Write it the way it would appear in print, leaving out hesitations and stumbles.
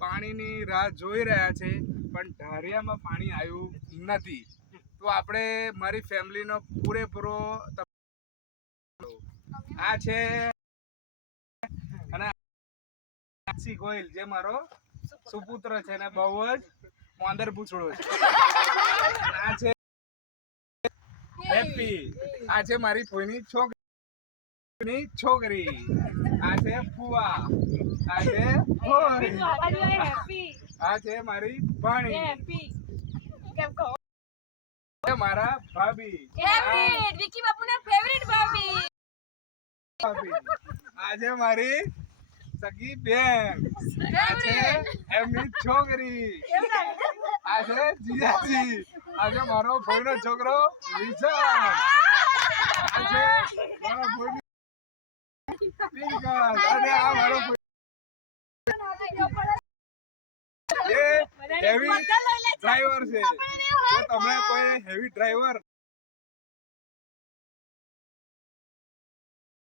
પાણીની રાહ જોઈ રહ્યા છે પણ ઢારિયામાં પાણી આવ્યું નથી. તો આપણે મારી ફેમિલીનો પૂરેપૂરો આ છે અને સાક્ષી ગોહિલ જે મારો સુપુત્ર છે ને બહુ જ મોંદર પૂછડો છે. આ છે હેપી, આ છે મારી ફોઈની છોકરી, આ છે ફુવા, આ છે ફોઈ, આ છે મારી ભાણી, મારા ભાભી, વિકી બાપુના ફેવરિટ ભાભી, આ છે મારી સગી બેન, આ છે એમની છોકરી, આ છે જીજાજી, આ છે મારો ભાઈનો છોકરો વિશાલ, આ છે મારો ભાઈનો પિંકલ, અને આ મારો હેવી ડ્રાઈવર છે. જો તમે કોઈ હેવી ડ્રાઈવર